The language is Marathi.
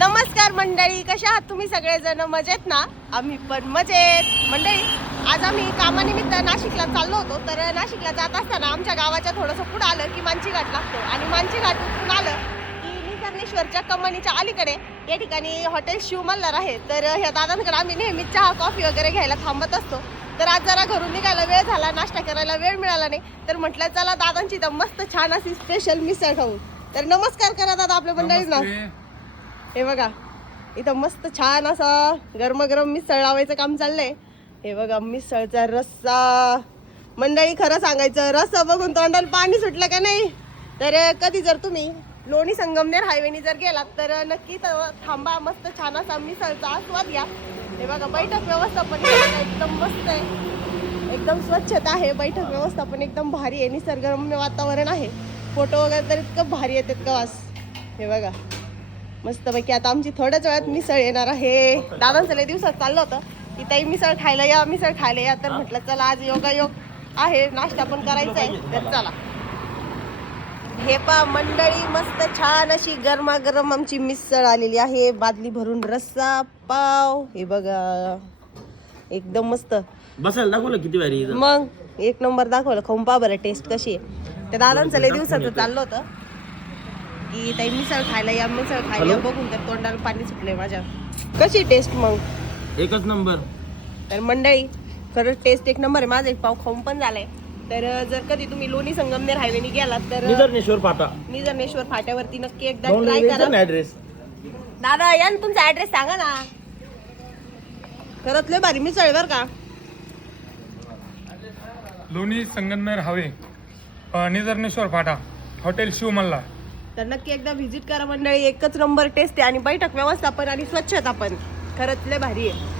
नमस्कार मंडळी, कशा आहात तुम्ही सगळेजण? मजेत ना? आम्ही पण मजेत. मंडळी, आज आम्ही कामानिमित्त नाशिकला चाललो होतो. तर नाशिकला जात असताना आमच्या गावाच्या थोडंसं पुढं आलं की मानची घाट लागतो आणि मानची घाट उतरून आलं की निसर्णेश्वरच्या कमानीच्या अलीकडे या ठिकाणी हॉटेल शिवमल्हार आहे. तर ह्या दादांकडे आम्ही नेहमी चहा कॉफी वगैरे घ्यायला थांबत असतो. तर आज जरा घरून निघायला वेळ झाला, नाश्ता करायला वेळ मिळाला नाही. तर म्हटलं चला दादांची तर मस्त छान अशी स्पेशल मिसळ खाऊ. तर नमस्कार करा दादा आपल्या मंडळींना. हे बघा, इथं मस्त छान असा गरमागरम मिसळ लावायचं काम चाललंय. हे बघा मिसळचा रस्सा. मंडळी खरं सांगायचं, रस्सा बघून तोंडाला पाणी सुटलं का नाही? तर कधी जर तुम्ही लोणी संगमनेर हायवेनी जर गेलात तर नक्की थांबा, मस्त छान असा मिसळचा आस्वाद घ्या. हे बघा बैठक व्यवस्थापन एकदम मस्त आहे, एकदम स्वच्छता आहे. बैठक व्यवस्थापन एकदम भारी आहे, निसर्गरम्य वातावरण आहे. फोटो वगैरे तर इतकं भारी येतात का वास. हे बघा मस्तपैकी आता आमची थोड्याच वेळात मिसळ येणार आहे. दादांचं लय दिवसात चाललं होतं की ताई मिसळ खायला या, मिसळ खायला या. तर म्हटलं चला आज योगायोग आहे, नाश्ता पण करायचा आहे. तर चला. हे पा मंडळी, मस्त छान अशी गरमागरम आमची मिसळ आलेली आहे. बादली भरून रस्सा, पाव. हे बघा एकदम मस्त. बसायला दाखवलं किती भारी. मग एक नंबर दाखवलं. खाऊन पहा बरं टेस्ट कशी आहे. त्या दादांचं लय दिवसाचं चाललं होतं की ताई मिसळ खायला या, मिसळ खायला. बघून तर तोंडाला पाणी सुटलंय माझ्या. कशी टेस्ट मग? एकच नंबर. तर मंडळी खरंच टेस्ट एक नंबर आहे. माझा एक पाव खाऊन पण झालाय. तर जर कधी तुम्ही लोणी संगमनेर हायवेने गेलात तर निसर्णेश्वर फाटा, निसर्णेश्वर फाट्यावरती नक्की एकदा ट्राय करा. ऍड्रेस दादा या ना, तुमचा ऍड्रेस सांगा ना. खरंच लय भारी मिसळ आहे बरं का. लोणी संगमनेर हवे, निसर्णेश्वर फाटा, हॉटेल शिवमल्हार. तर नक्की एकदा व्हिजिट करा मंडळी. एकच नंबर टेस्ट आहे आणि बैठक व्यवस्थापन आणि स्वच्छता पण खरंच लय भारी आहे.